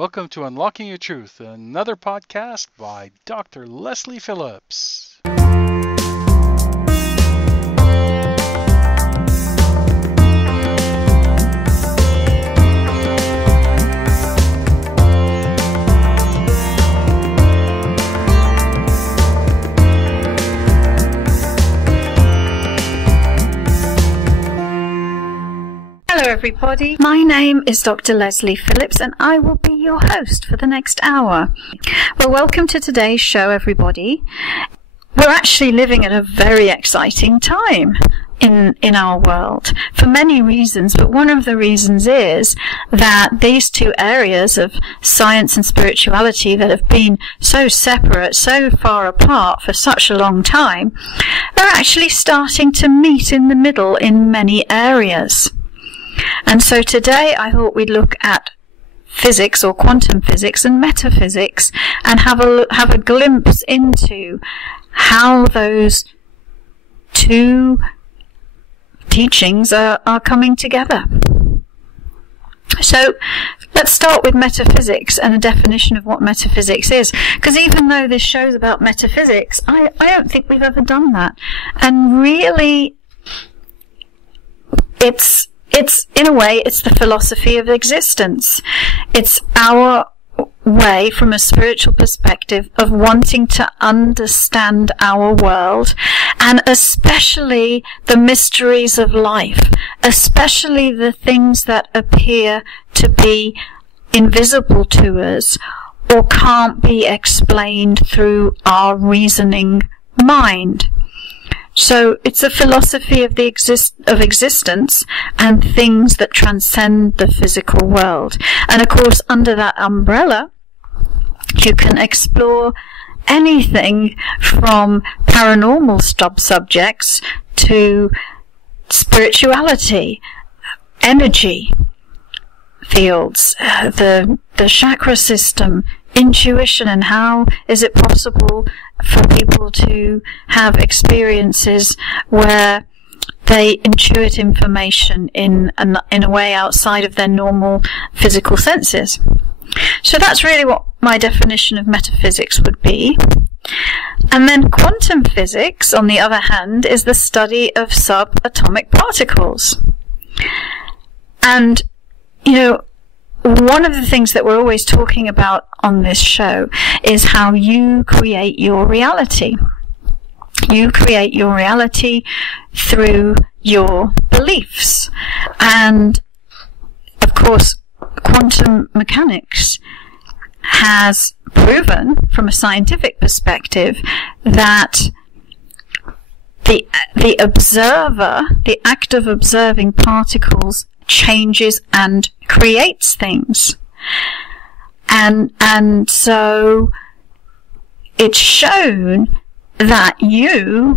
Welcome to Unlocking Your Truth, another podcast by Dr. Lesley Phillips. Hello everybody, my name is Dr. Lesley Phillips and I will be your host for the next hour. Well, welcome to today's show everybody. We're actually living at a very exciting time in our world for many reasons, but one of the reasons is that these two areas of science and spirituality that have been so separate, so far apart for such a long time, are actually starting to meet in the middle in many areas. And so today I thought we'd look at physics or quantum physics and metaphysics and have a glimpse into how those two teachings are coming together. So let's start with metaphysics and a definition of what metaphysics is, because even though this show's about metaphysics, I don't think we've ever done that. And really, it's in a way, it's the philosophy of existence. It's our way, from a spiritual perspective, of wanting to understand our world, and especially the mysteries of life, especially the things that appear to be invisible to us or can't be explained through our reasoning mind. So it's a philosophy of existence and things that transcend the physical world. And of course, under that umbrella, you can explore anything from paranormal subjects to spirituality, energy fields, the chakra system, intuition, and how is it possible for people to have experiences where they intuit information in a way outside of their normal physical senses. So that's really what my definition of metaphysics would be. And then quantum physics, on the other hand, is the study of subatomic particles. And, you know, one of the things that we're always talking about on this show is how you create your reality. You create your reality through your beliefs. And, of course, quantum mechanics has proven, from a scientific perspective, that the observer, the act of observing particles, changes and creates things. And so it's shown that you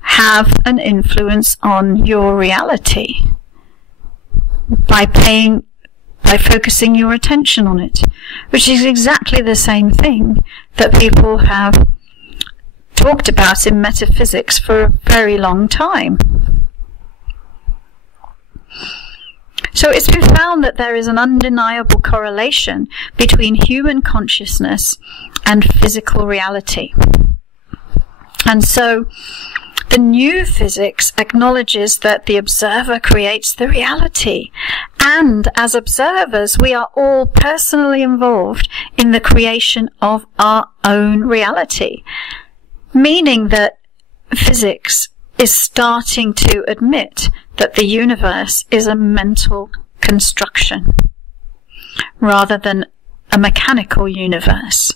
have an influence on your reality by focusing your attention on it, which is exactly the same thing that people have talked about in metaphysics for a very long time. So it's been found that there is an undeniable correlation between human consciousness and physical reality. And so the new physics acknowledges that the observer creates the reality. And as observers, we are all personally involved in the creation of our own reality. Meaning that physics is starting to admit that the universe is a mental construction rather than a mechanical universe.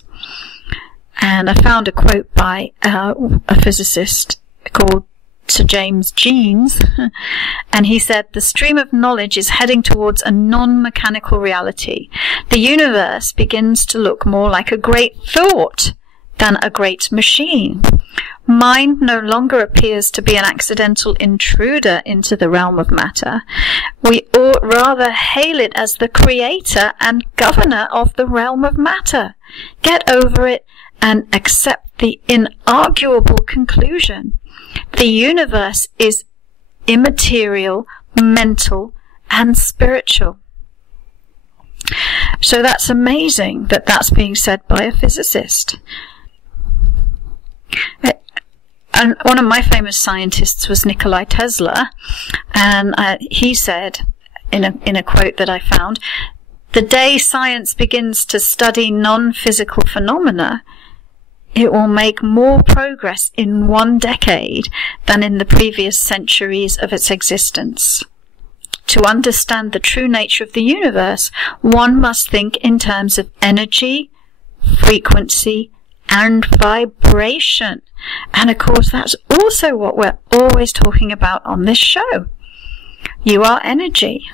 And I found a quote by a physicist called Sir James Jeans, and he said, "The stream of knowledge is heading towards a non-mechanical reality. The universe begins to look more like a great thought than a great machine. Mind no longer appears to be an accidental intruder into the realm of matter. We ought rather hail it as the creator and governor of the realm of matter. Get over it and accept the inarguable conclusion. The universe is immaterial, mental, and spiritual." So that's amazing that that's being said by a physicist. And one of my famous scientists was Nikola Tesla, and he said in a quote that I found, "The day science begins to study non-physical phenomena, it will make more progress in 1 decade than in the previous centuries of its existence. To understand the true nature of the universe, one must think in terms of energy, frequency, and vibration." And of course, that's also what we're always talking about on this show. You are energy,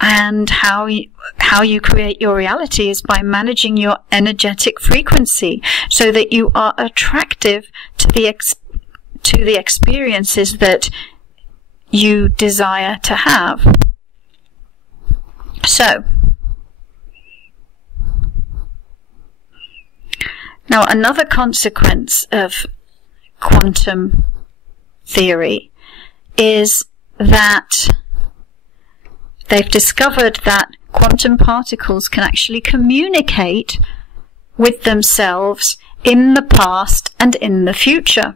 and how you create your reality is by managing your energetic frequency so that you are attractive to the experiences that you desire to have. So, now another consequence of quantum theory is that they've discovered that quantum particles can actually communicate with themselves in the past and in the future.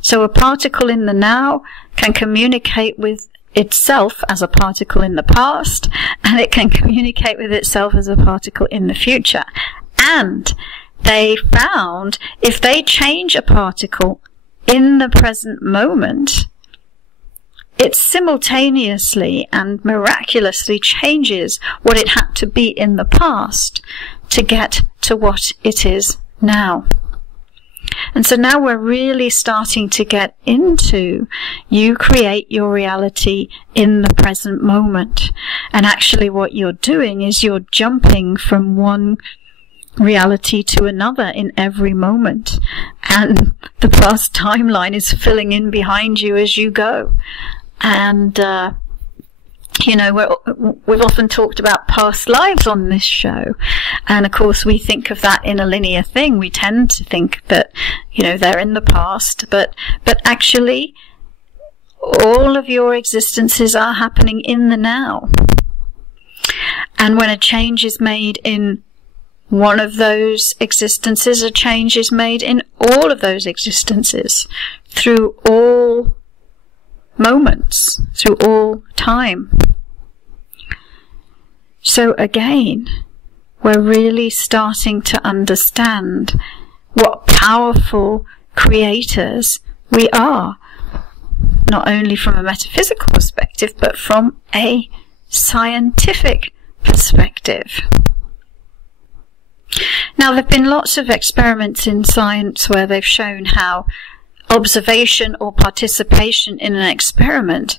So a particle in the now can communicate with itself as a particle in the past, and it can communicate with itself as a particle in the future. And they found if they change a particle in the present moment, it simultaneously and miraculously changes what it had to be in the past to get to what it is now. And so now we're really starting to get into you create your reality in the present moment. And actually what you're doing is you're jumping from one reality to another in every moment. And the past timeline is filling in behind you as you go. And, we've often talked about past lives on this show. And of course, we think of that in a linear thing. We tend to think that, they're in the past, but actually, all of your existences are happening in the now. And when a change is made in one of those existences, a change is made in all of those existences through all moments, through all time. So again, we're really starting to understand what powerful creators we are, not only from a metaphysical perspective, but from a scientific perspective. Now, there have been lots of experiments in science where they've shown how observation or participation in an experiment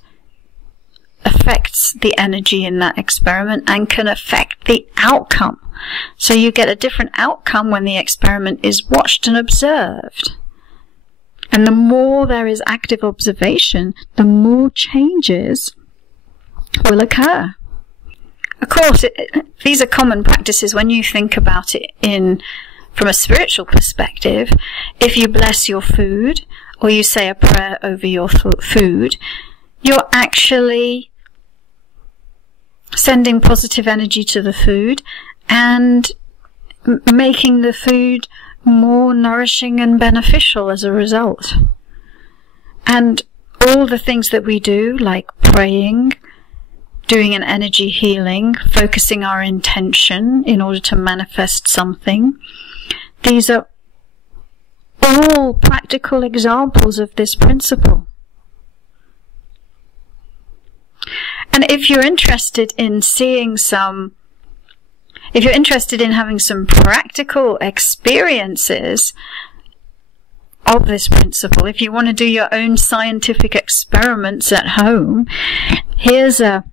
affects the energy in that experiment and can affect the outcome. So you get a different outcome when the experiment is watched and observed. And the more there is active observation, the more changes will occur. Of course, these are common practices when you think about it from a spiritual perspective. If you bless your food or you say a prayer over your food, you're actually sending positive energy to the food and making the food more nourishing and beneficial as a result. And all the things that we do, like praying, doing an energy healing, focusing our intention in order to manifest something, these are all practical examples of this principle. And if you're interested in having some practical experiences of this principle, if you want to do your own scientific experiments at home, here's an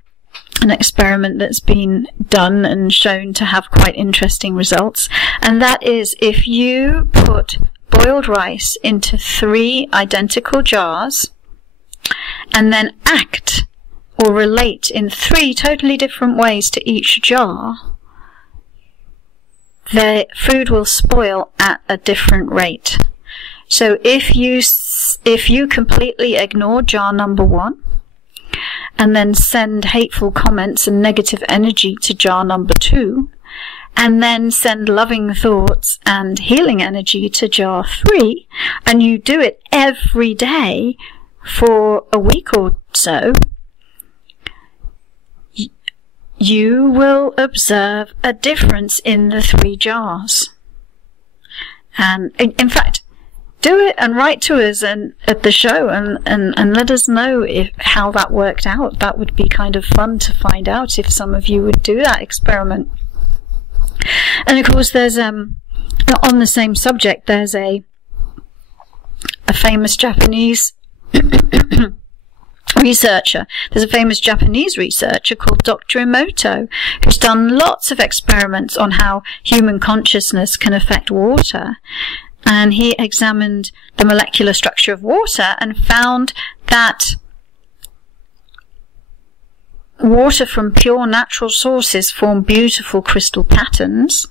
experiment that's been done and shown to have quite interesting results. And that is, if you put boiled rice into 3 identical jars and then act or relate in 3 totally different ways to each jar, the food will spoil at a different rate. So if you completely ignore jar number 1 and then send hateful comments and negative energy to jar number 2, and then send loving thoughts and healing energy to jar 3, and you do it every day for a week or so, you will observe a difference in the 3 jars. And in fact, do it and write to us at the show and let us know how that worked out. That would be kind of fun to find out if some of you would do that experiment. And of course, there's on the same subject, there's a famous Japanese researcher. There's a famous Japanese researcher called Dr. Emoto, who's done lots of experiments on how human consciousness can affect water. And he examined the molecular structure of water and found that water from pure natural sources formed beautiful crystal patterns,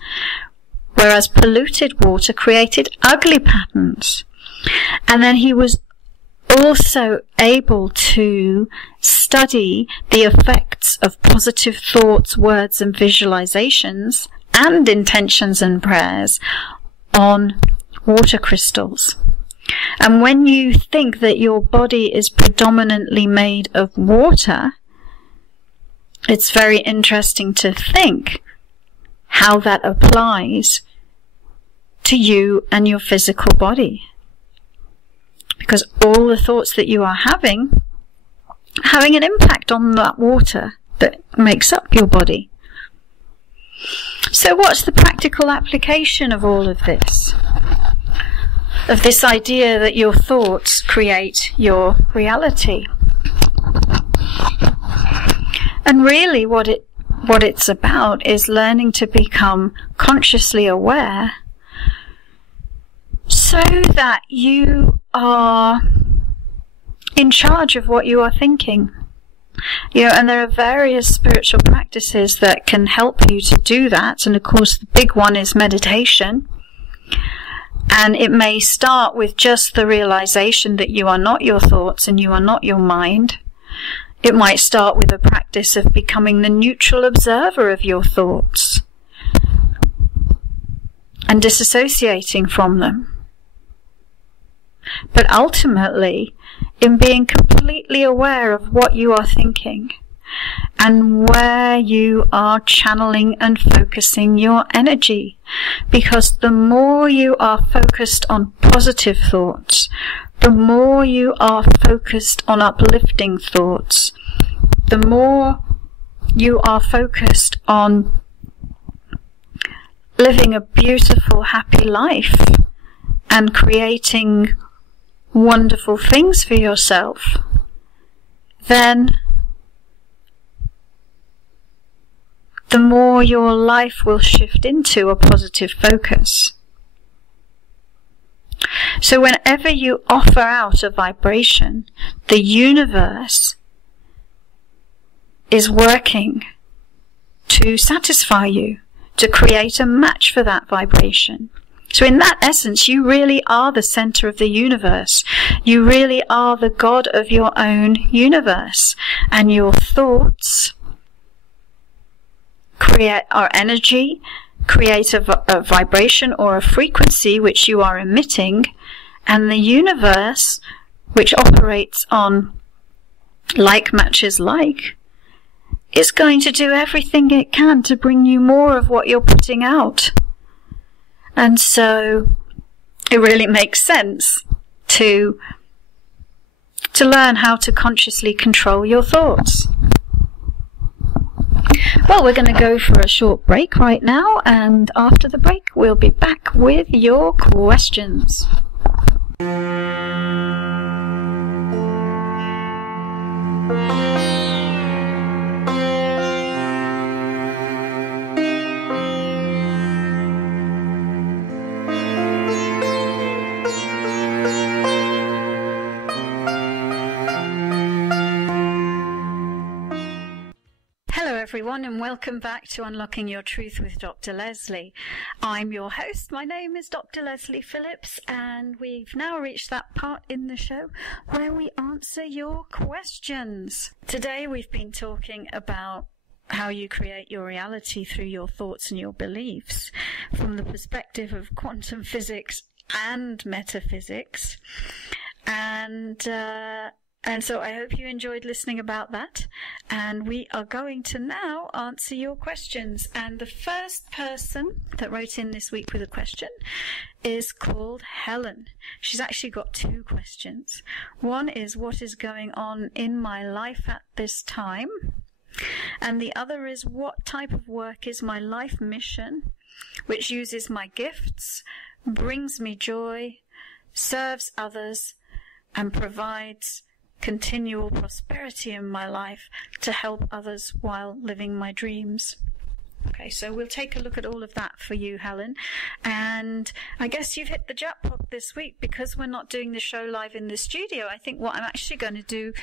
whereas polluted water created ugly patterns. And then he was also able to study the effects of positive thoughts, words, and visualizations, and intentions and prayers on water crystals. And when you think that your body is predominantly made of water, it's very interesting to think how that applies to you and your physical body. Because all the thoughts that you are having an impact on that water that makes up your body. So what's the practical application of all of this? Of this idea that your thoughts create your reality? And really what it's about is learning to become consciously aware so that you are in charge of what you are thinking. And there are various spiritual practices that can help you to do that. And of course, the big one is meditation. And it may start with just the realization that you are not your thoughts and you are not your mind. It might start with a practice of becoming the neutral observer of your thoughts and disassociating from them. But ultimately, in being completely aware of what you are thinking and where you are channeling and focusing your energy. Because the more you are focused on positive thoughts, the more you are focused on uplifting thoughts, the more you are focused on living a beautiful, happy life and creating wonderful things for yourself, then the more your life will shift into a positive focus. So whenever you offer out a vibration, the universe is working to satisfy you, to create a match for that vibration. So in that essence, you really are the center of the universe. You really are the God of your own universe. And your thoughts create our energy, create a vibration or a frequency which you are emitting. And the universe, which operates on like matches like, is going to do everything it can to bring you more of what you're putting out. And so it really makes sense to learn how to consciously control your thoughts. Well, we're going to go for a short break right now, and after the break we'll be back with your questions. everyone, and welcome back to Unlocking Your Truth with Dr. Lesley. I'm your host. My name is Dr. Lesley Phillips, and we've now reached that part in the show where we answer your questions. Today we've been talking about how you create your reality through your thoughts and your beliefs from the perspective of quantum physics and metaphysics. And so I hope you enjoyed listening about that. And we are going to now answer your questions. And the first person that wrote in this week with a question is called Helen. She's actually got two questions. One is, what is going on in my life at this time? And the other is, what type of work is my life mission, which uses my gifts, brings me joy, serves others, and provides continual prosperity in my life to help others while living my dreams. Okay, so we'll take a look at all of that for you, Helen. And I guess you've hit the jackpot this week because we're not doing the show live in the studio. I think what I'm actually going to do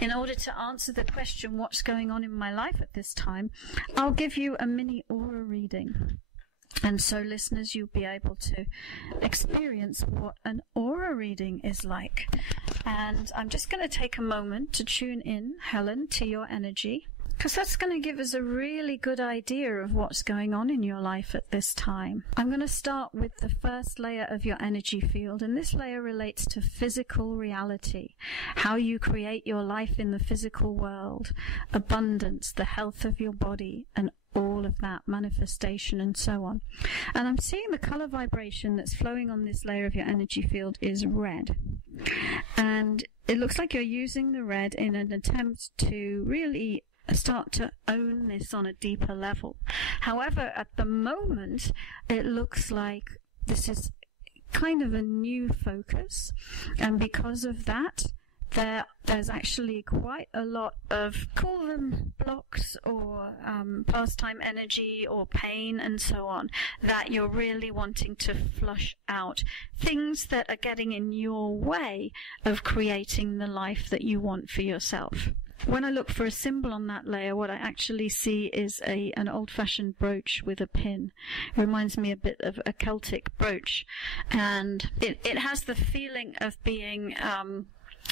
in order to answer the question, what's going on in my life at this time, I'll give you a mini aura reading. And so, listeners, you'll be able to experience what an aura reading is like. And I'm just going to take a moment to tune in, Helen, to your energy, because that's going to give us a really good idea of what's going on in your life at this time. I'm going to start with the first layer of your energy field, and this layer relates to physical reality, how you create your life in the physical world, abundance, the health of your body, and all of that, manifestation and so on. And I'm seeing the color vibration that's flowing on this layer of your energy field is red. And it looks like you're using the red in an attempt to really start to own this on a deeper level. However, at the moment, it looks like this is kind of a new focus. And because of that, there's actually quite a lot of, call them blocks or pastime energy or pain and so on, that you're really wanting to flush out. Things that are getting in your way of creating the life that you want for yourself. When I look for a symbol on that layer, what I actually see is an old-fashioned brooch with a pin. It reminds me a bit of a Celtic brooch. And it has the feeling of being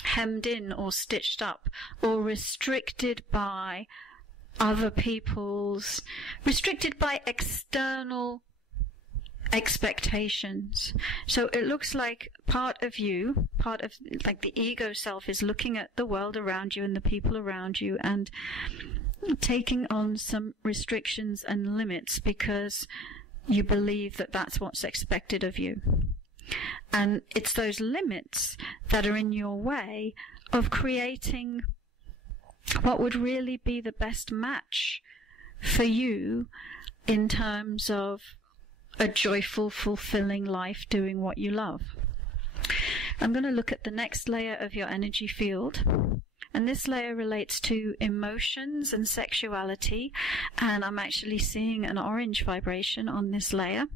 hemmed in or stitched up or restricted by other people's, restricted by external expectations. So it looks like part of you, part of like the ego self, is looking at the world around you and the people around you and taking on some restrictions and limits because you believe that that's what's expected of you. And it's those limits that are in your way of creating what would really be the best match for you in terms of a joyful, fulfilling life doing what you love. I'm going to look at the next layer of your energy field. And this layer relates to emotions and sexuality. And I'm actually seeing an orange vibration on this layer.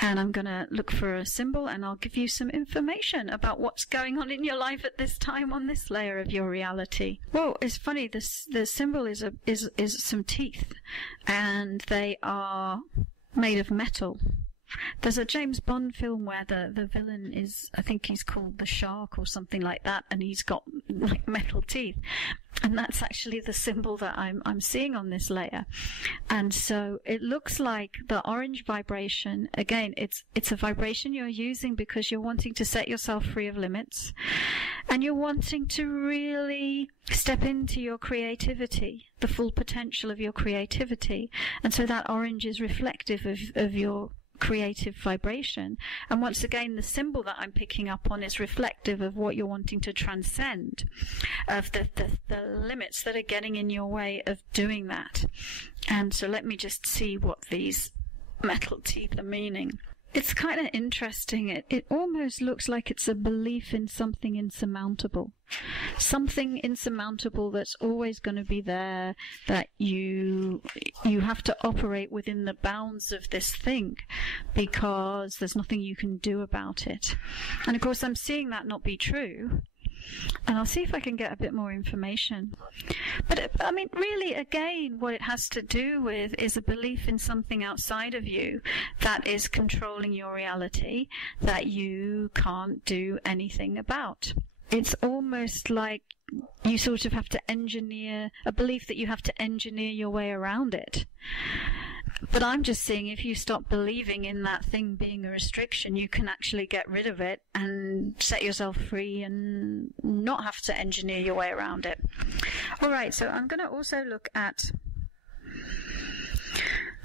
And I'm going to look for a symbol, and I'll give you some information about what's going on in your life at this time on this layer of your reality. Well, it's funny. The symbol is some teeth, and they are made of metal. There's a James Bond film where the villain is, I think he's called the Shark or something like that, and he's got like metal teeth. And that's actually the symbol that I'm seeing on this layer. And so it looks like the orange vibration, again, it's a vibration you're using because you're wanting to set yourself free of limits. And you're wanting to really step into your creativity, the full potential of your creativity. And so that orange is reflective of your creative vibration. And once again, the symbol that I'm picking up on is reflective of what you're wanting to transcend, of the limits that are getting in your way of doing that. And so let me just see what these metal teeth are meaning. It's kind of interesting. It almost looks like it's a belief in something insurmountable. Something insurmountable that's always going to be there, that you have to operate within the bounds of this thing because there's nothing you can do about it. And of course I'm seeing that not be true. And I'll see if I can get a bit more information. But, I mean, really, again, what it has to do with is a belief in something outside of you that is controlling your reality that you can't do anything about. It's almost like you sort of have to engineer a belief that you have to engineer your way around it. But I'm just seeing if you stop believing in that thing being a restriction, you can actually get rid of it and set yourself free and not have to engineer your way around it. All right, so I'm going to also look at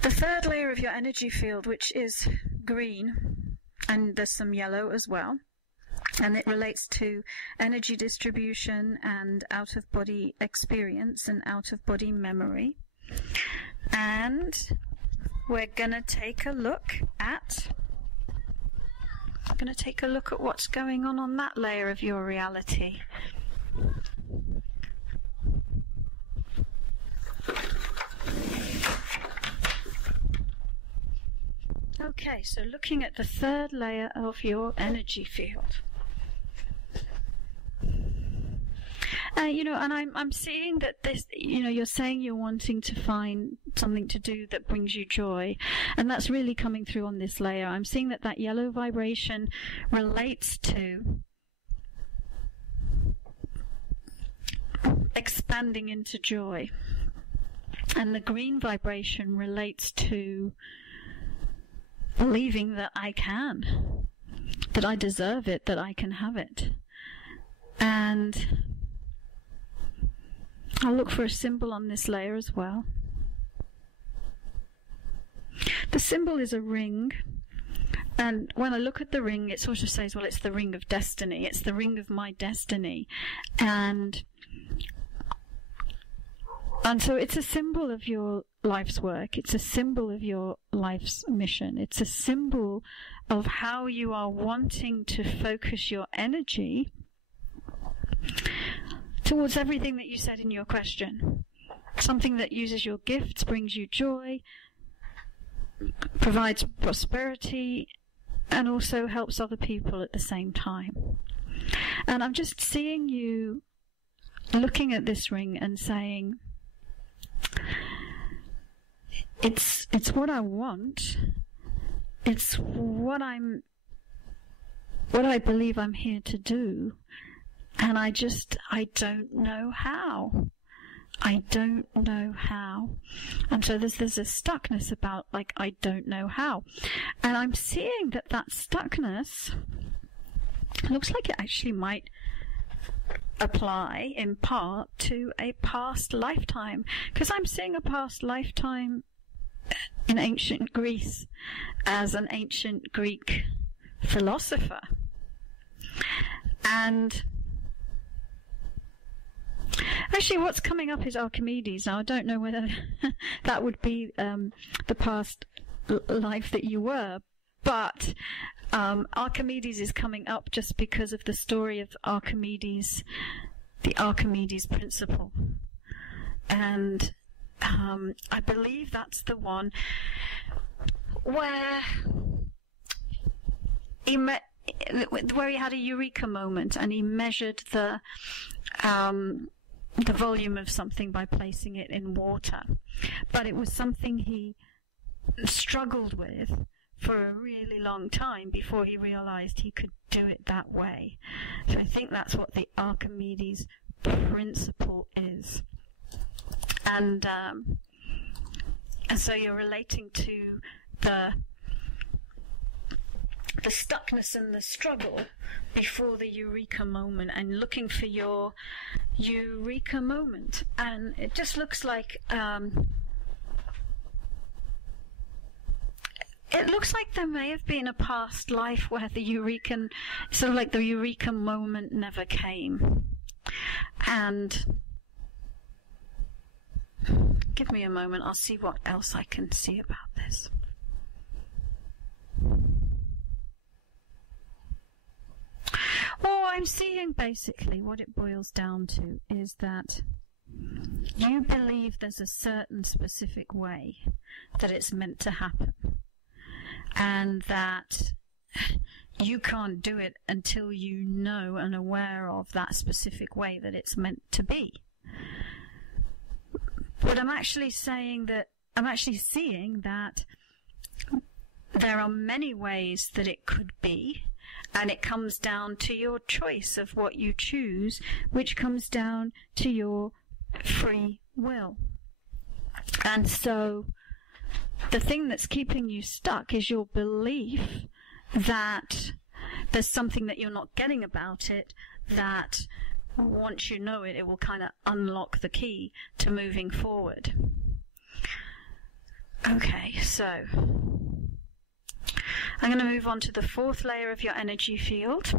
the third layer of your energy field, which is green, and there's some yellow as well. And it relates to energy distribution and out-of-body experience and out-of-body memory. And we're going to take a look at what's going on that layer of your reality. Okay, so looking at the third layer of your energy field. And I'm seeing that this, you're saying you're wanting to find something to do that brings you joy, and that's really coming through on this layer. I'm seeing that yellow vibration relates to expanding into joy, and the green vibration relates to believing that I can, that I deserve it, that I can have it. And I'll look for a symbol on this layer as well. The symbol is a ring, and when I look at the ring, it sort of says, well, it's the ring of destiny. It's the ring of my destiny. And so it's a symbol of your life's work. It's a symbol of your life's mission. It's a symbol of how you are wanting to focus your energy towards everything that you said in your question. Something that uses your gifts, brings you joy, provides prosperity, and also helps other people at the same time. And I'm just seeing you looking at this ring and saying, it's what I want. It's what I believe I'm here to do. And I don't know how. I don't know how. And so there's a stuckness about, like, I don't know how. And I'm seeing that stuckness looks like it actually might apply in part to a past lifetime. Because I'm seeing a past lifetime in ancient Greece as an ancient Greek philosopher. And actually, what's coming up is Archimedes. Now, I don't know whether that would be the past life that you were, but Archimedes is coming up just because of the story of Archimedes, the Archimedes principle. And I believe that's the one where he had a eureka moment, and he measured the volume of something by placing it in water. But it was something he struggled with for a really long time before he realized he could do it that way. So I think that's what the Archimedes principle is. And so you're relating to the stuckness and the struggle before the eureka moment, and looking for your eureka moment. And it just looks like there may have been a past life where the eureka moment never came. And give me a moment, I'll see what else I can see about this. Well, I'm seeing basically what it boils down to is that you believe there's a certain specific way that it's meant to happen, and that you can't do it until you know and aware of that specific way that it's meant to be. But I'm actually seeing that there are many ways that it could be, and it comes down to your choice of what you choose, which comes down to your free will. And so the thing that's keeping you stuck is your belief that there's something that you're not getting about it, that once you know it, it will kind of unlock the key to moving forward. Okay, so I'm going to move on to the fourth layer of your energy field.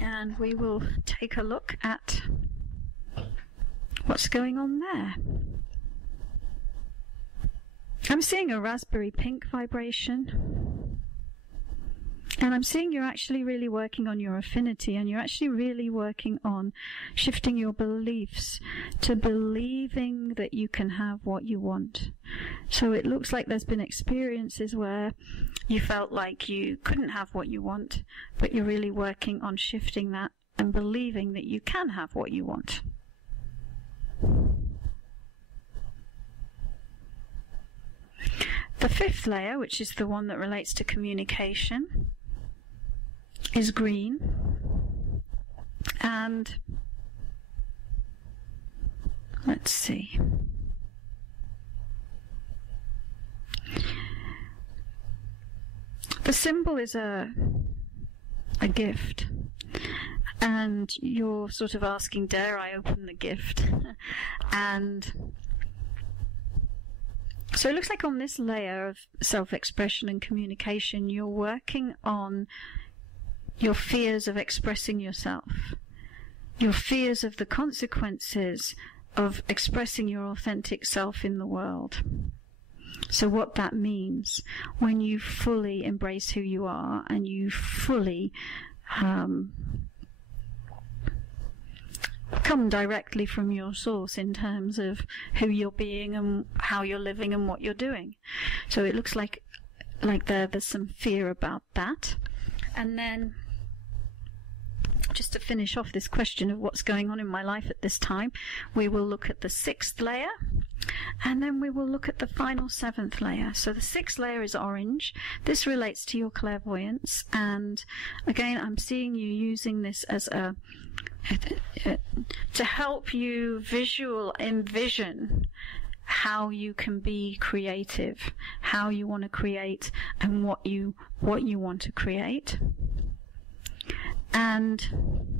And we will take a look at what's going on there. I'm seeing a raspberry pink vibration. And I'm seeing you're actually really working on your affinity, and you're actually really working on shifting your beliefs to believing that you can have what you want. So it looks like there's been experiences where you felt like you couldn't have what you want, but you're really working on shifting that and believing that you can have what you want. The fifth layer, which is the one that relates to communication, is green, and let's see. The symbol is a gift, and you're sort of asking, dare I open the gift? And so it looks like on this layer of self-expression and communication, you're working on your fears of expressing yourself, your fears of the consequences of expressing your authentic self in the world. So what that means, when you fully embrace who you are and you fully come directly from your source in terms of who you're being and how you're living and what you're doing. So it looks like there's some fear about that. And then, just to finish off this question of what's going on in my life at this time, we will look at the sixth layer, and then we will look at the final seventh layer. So the sixth layer is orange. This relates to your clairvoyance, and again, I'm seeing you using this as to help you envision how you can be creative, how you want to create, and what you want to create. And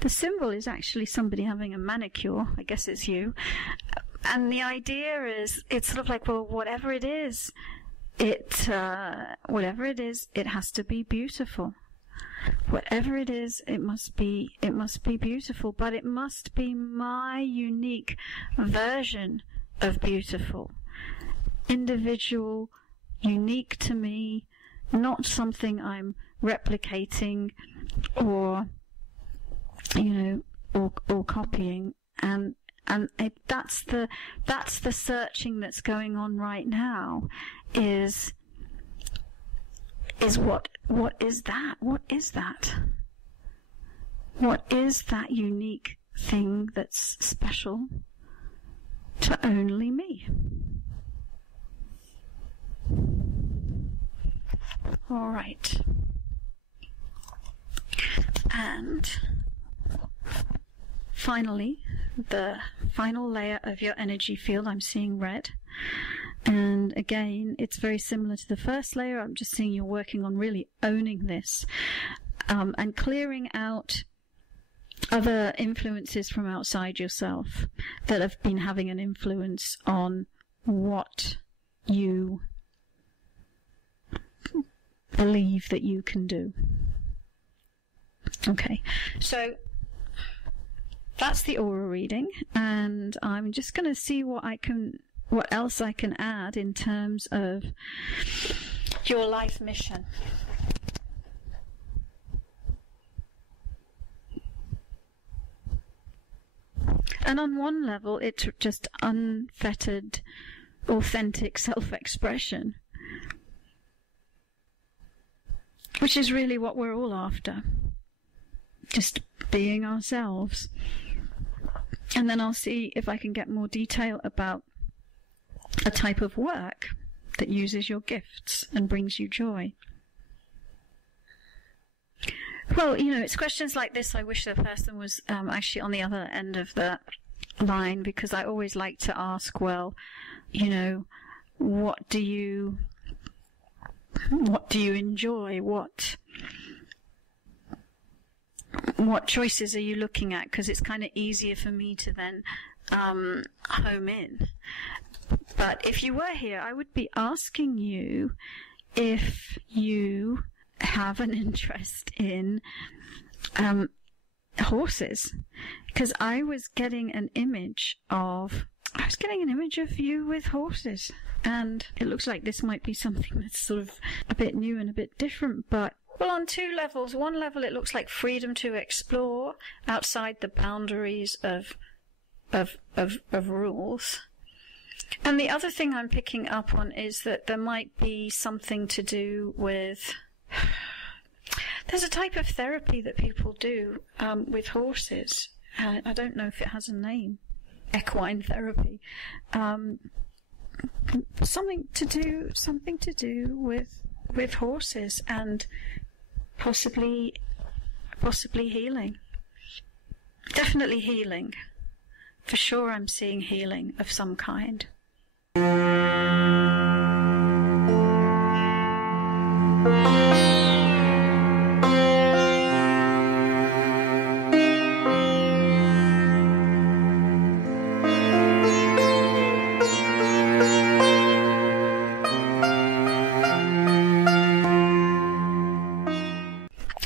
the symbol is actually somebody having a manicure. I guess it's you. And the idea is, it's sort of like, well, whatever it is, it has to be beautiful. Whatever it is, it must be beautiful, but it must be my unique version of beautiful. Individual, unique to me, not something I'm replicating or copying. And that's the searching that's going on right now, is what is that? What is that? What is that unique thing that's special to only me? All right. And finally, the final layer of your energy field, I'm seeing red. And again, it's very similar to the first layer. I'm just seeing you're working on really owning this and clearing out other influences from outside yourself that have been having an influence on what you believe that you can do. Okay, so that's the aura reading, and I'm just going to see what else I can add in terms of your life mission. And on one level, it's just unfettered, authentic self-expression, which is really what we're all after. Just being ourselves. And then I'll see if I can get more detail about a type of work that uses your gifts and brings you joy. Well, it's questions like this I wish the person was actually on the other end of the line, because I always like to ask, well, what do you enjoy? What choices are you looking at? Because it's kind of easier for me to then home in. But if you were here, I would be asking you if you have an interest in horses, because I was getting an image of you with horses, and it looks like this might be something that's sort of a bit new and a bit different. But well, on two levels. One level, it looks like freedom to explore outside the boundaries of rules. And the other thing I'm picking up on is that there might be something to do with... There's a type of therapy that people do with horses. I don't know if it has a name. Equine therapy. Something to do with horses, and possibly healing. Definitely healing. For sure I'm seeing healing of some kind.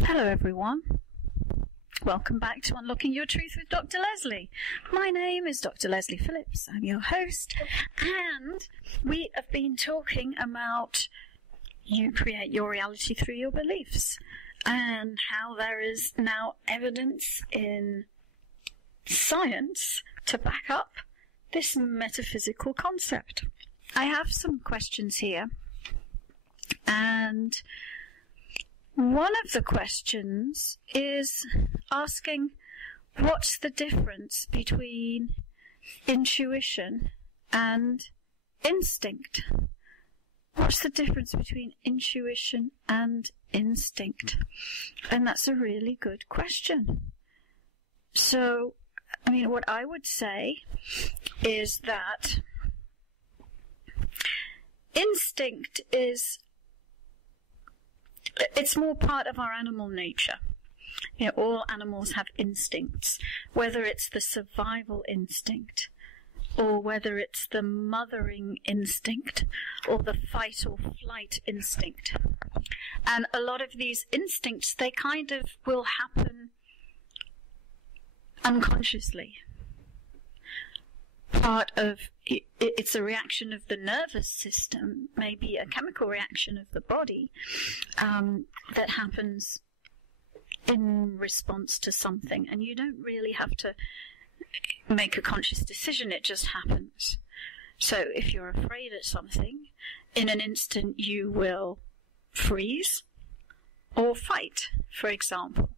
Hello everyone. Welcome back to Unlocking Your Truth with Dr. Lesley. My name is Dr. Lesley Phillips. I'm your host, and we have been talking about you create your reality through your beliefs, and how there is now evidence in science to back up this metaphysical concept. I have some questions here, and one of the questions is asking, what's the difference between intuition and instinct? What's the difference between intuition and instinct? And that's a really good question. So, what I would say is that instinct it's more part of our animal nature. All animals have instincts, whether it's the survival instinct, or whether it's the mothering instinct, or the fight or flight instinct. And a lot of these instincts, they kind of will happen unconsciously. It's a reaction of the nervous system, maybe a chemical reaction of the body that happens in response to something, and you don't really have to make a conscious decision, it just happens. So if you're afraid of something, in an instant you will freeze or fight, for example.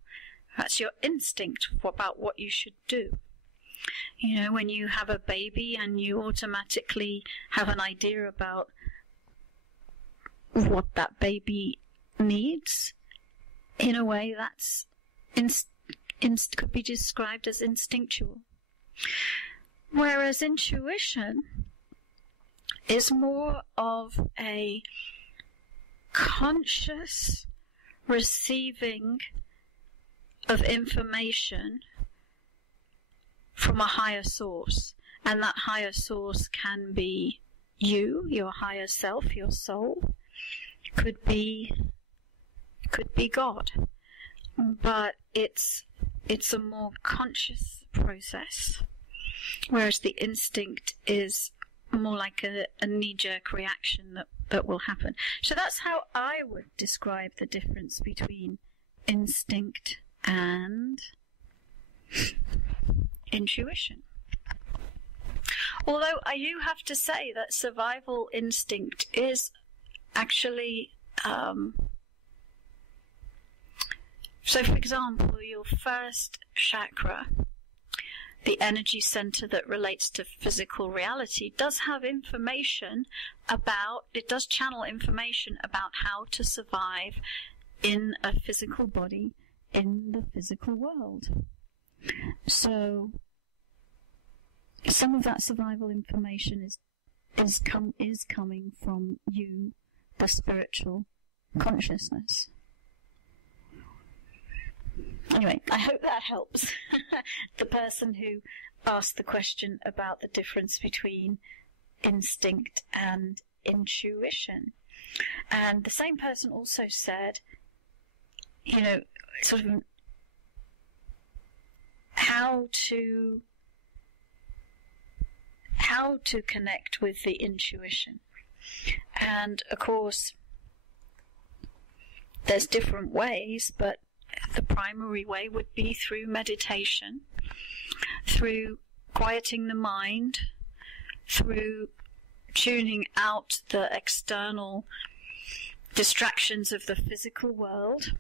That's your instinct about what you should do. When you have a baby and you automatically have an idea about what that baby needs, in a way that's could be described as instinctual. Whereas intuition is more of a conscious receiving of information from a higher source, and that higher source can be you, your higher self, your soul. Could be God, but it's a more conscious process, whereas the instinct is more like a knee-jerk reaction that will happen. So that's how I would describe the difference between instinct and intuition. Although I do have to say that survival instinct is actually, so for example, your first chakra, the energy center that relates to physical reality, does have information about, it does channel information about how to survive in a physical body in the physical world. So some of that survival information is coming from you, the spiritual consciousness. Anyway, I hope that helps the person who asked the question about the difference between instinct and intuition. And the same person also said, sort of how to connect with the intuition. And of course, there's different ways, but the primary way would be through meditation, through quieting the mind, through tuning out the external distractions of the physical world,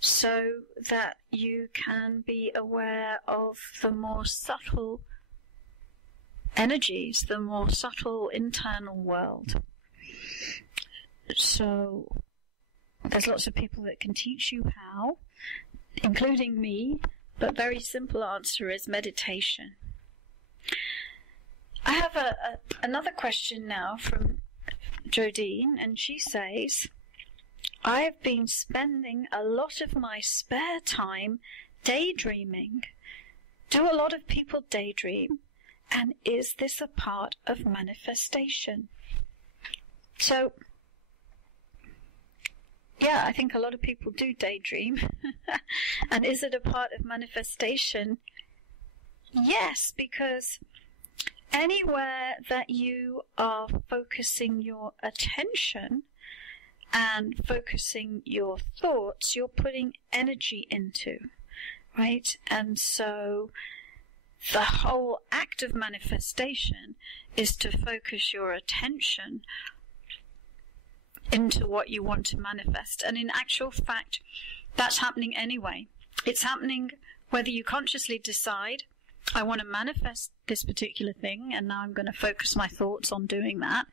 so that you can be aware of the more subtle energies, the more subtle internal world. So there's lots of people that can teach you how, including me, but very simple answer is meditation. I have another question now from Jodine, and she says, I have been spending a lot of my spare time daydreaming. Do a lot of people daydream? And is this a part of manifestation? So, yeah, I think a lot of people do daydream. And is it a part of manifestation? Yes, because anywhere that you are focusing your attention and focusing your thoughts, you're putting energy into, right? And so the whole act of manifestation is to focus your attention into what you want to manifest. And in actual fact, that's happening anyway. It's happening whether you consciously decide, I want to manifest this particular thing, and now I'm going to focus my thoughts on doing that.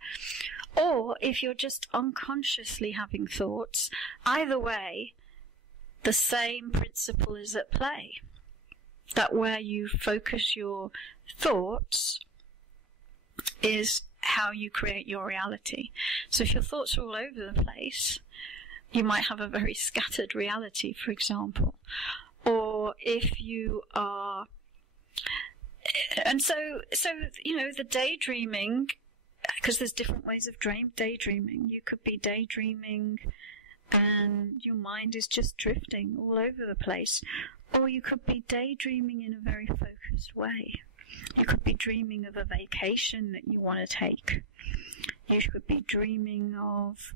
Or if you're just unconsciously having thoughts, either way, the same principle is at play. That where you focus your thoughts is how you create your reality. So if your thoughts are all over the place, you might have a very scattered reality, for example. Or if you are... And so the daydreaming, because there's different ways of daydreaming. You could be daydreaming and your mind is just drifting all over the place. Or you could be daydreaming in a very focused way. You could be dreaming of a vacation that you want to take. You could be dreaming of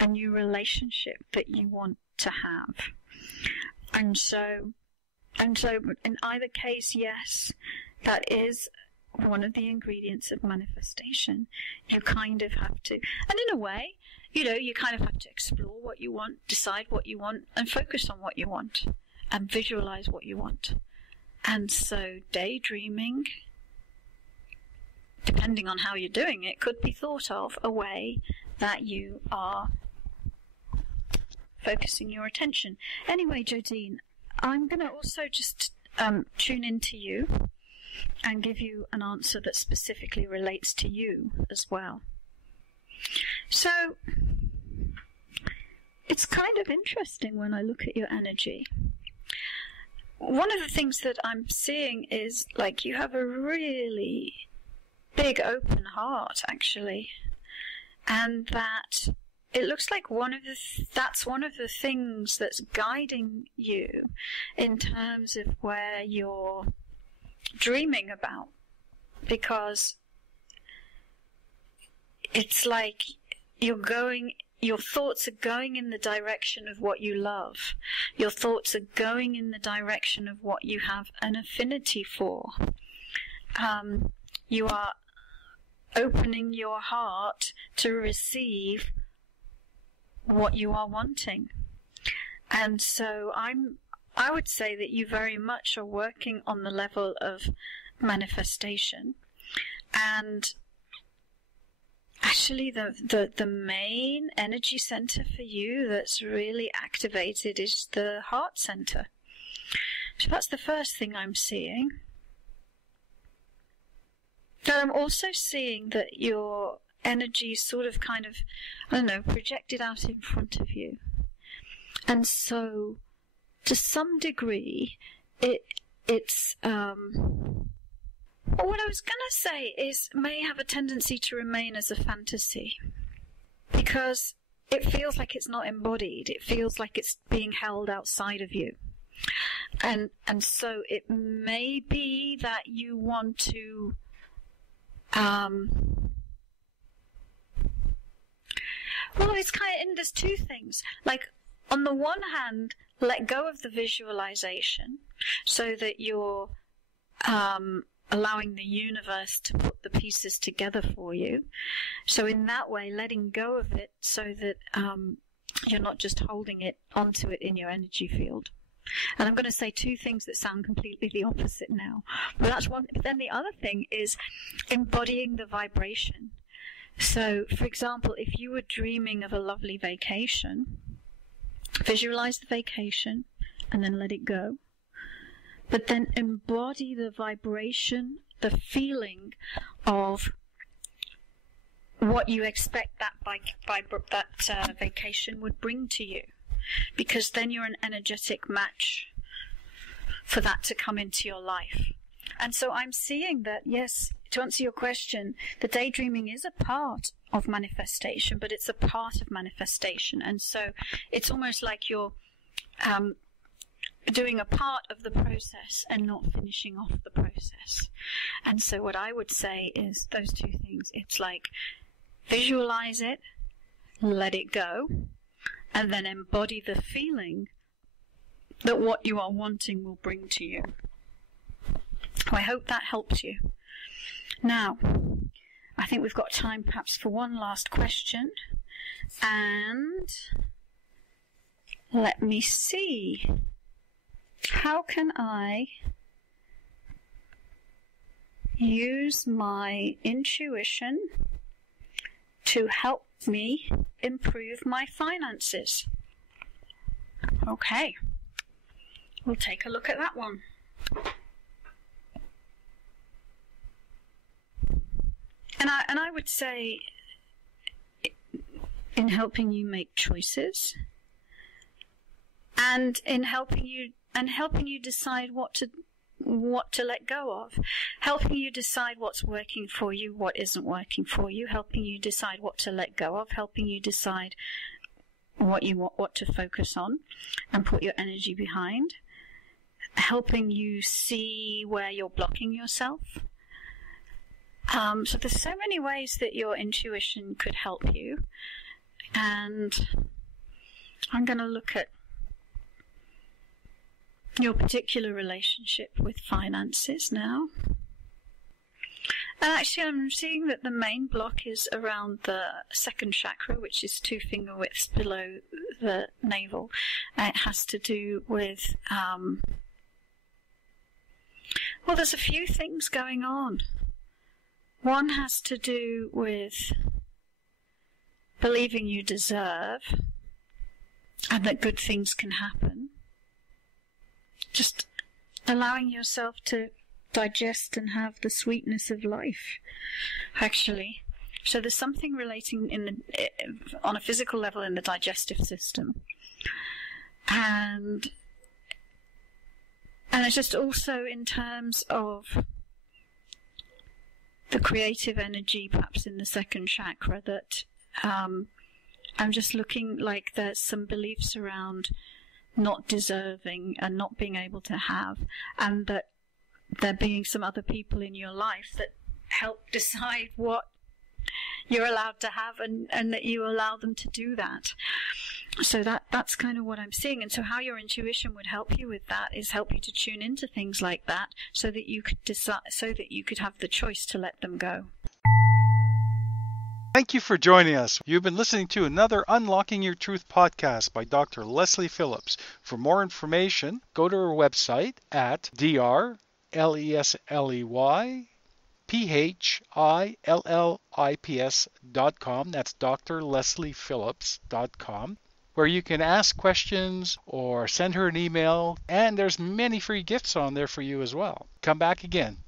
a new relationship that you want to have. And so in either case, yes, that is one of the ingredients of manifestation. You kind of have to, and in a way, you kind of have to explore what you want, decide what you want, and focus on what you want, and visualize what you want. And so daydreaming, depending on how you're doing it, could be thought of a way that you are focusing your attention. Anyway, Jodine, I'm going to also just tune into you and give you an answer that specifically relates to you as well. So, it's kind of interesting when I look at your energy. One of the things that I'm seeing is, like, you have a really big open heart, actually. And that it looks like that's one of the things that's guiding you in terms of where you're dreaming about. Because it's like your thoughts are going in the direction of what you love. Your thoughts are going in the direction of what you have an affinity for. You are opening your heart to receive what you are wanting. And so I would say that you very much are working on the level of manifestation. And actually the main energy center for you that's really activated is the heart center. So that's the first thing I'm seeing. But I'm also seeing that your energy is sort of kind of, I don't know, projected out in front of you. And so, to some degree, it's what I was going to say is may have a tendency to remain as a fantasy. Because it feels like it's not embodied. It feels like it's being held outside of you. And so it may be that you want to well, it's kind of, and there's two things. Like, on the one hand, let go of the visualization so that you're allowing the universe to put the pieces together for you. So in that way, letting go of it so that you're not just holding it onto it in your energy field. And I'm going to say two things that sound completely the opposite now. But that's one. But then the other thing is embodying the vibration. So, for example, if you were dreaming of a lovely vacation, visualize the vacation and then let it go. But then embody the vibration, the feeling of what you expect that vacation would bring to you. Because then you're an energetic match for that to come into your life. And so I'm seeing that, yes, to answer your question, the daydreaming is a part of manifestation, but it's a part of manifestation. And so it's almost like you're doing a part of the process and not finishing off the process. And so what I would say is those two things. It's like visualize it, let it go, and then embody the feeling that what you are wanting will bring to you. I hope that helps you. Now, I think we've got time perhaps for one last question. And let me see. How can I use my intuition to help me improve my finances? Okay, we'll take a look at that one. And I would say in helping you make choices and in helping you decide what to let go of, helping you decide what's working for you, what isn't working for you, helping you decide what to let go of, helping you decide what to focus on and put your energy behind, helping you see where you're blocking yourself. So there's so many ways that your intuition could help you, and I'm going to look at your particular relationship with finances now. And actually I'm seeing that the main block is around the second chakra, which is 2 finger widths below the navel. And it has to do with, well, there's a few things going on. One has to do with believing you deserve and that good things can happen. Just allowing yourself to digest and have the sweetness of life, actually. So there's something relating on a physical level in the digestive system. And it's just also in terms of the creative energy, perhaps in the second chakra, that I'm just looking like there's some beliefs around not deserving and not being able to have, and that there being some other people in your life that help decide what you're allowed to have and that you allow them to do that. So that's kind of what I'm seeing. And so how your intuition would help you with that is help you to tune into things like that so that you could decide, so that you could have the choice to let them go. Thank you for joining us. You've been listening to another Unlocking Your Truth podcast by Dr. Lesley Phillips. For more information, go to our website at drlesleyphillips.com. That's drlesleyphillips.com, where you can ask questions or send her an email, and there's many free gifts on there for you as well. Come back again.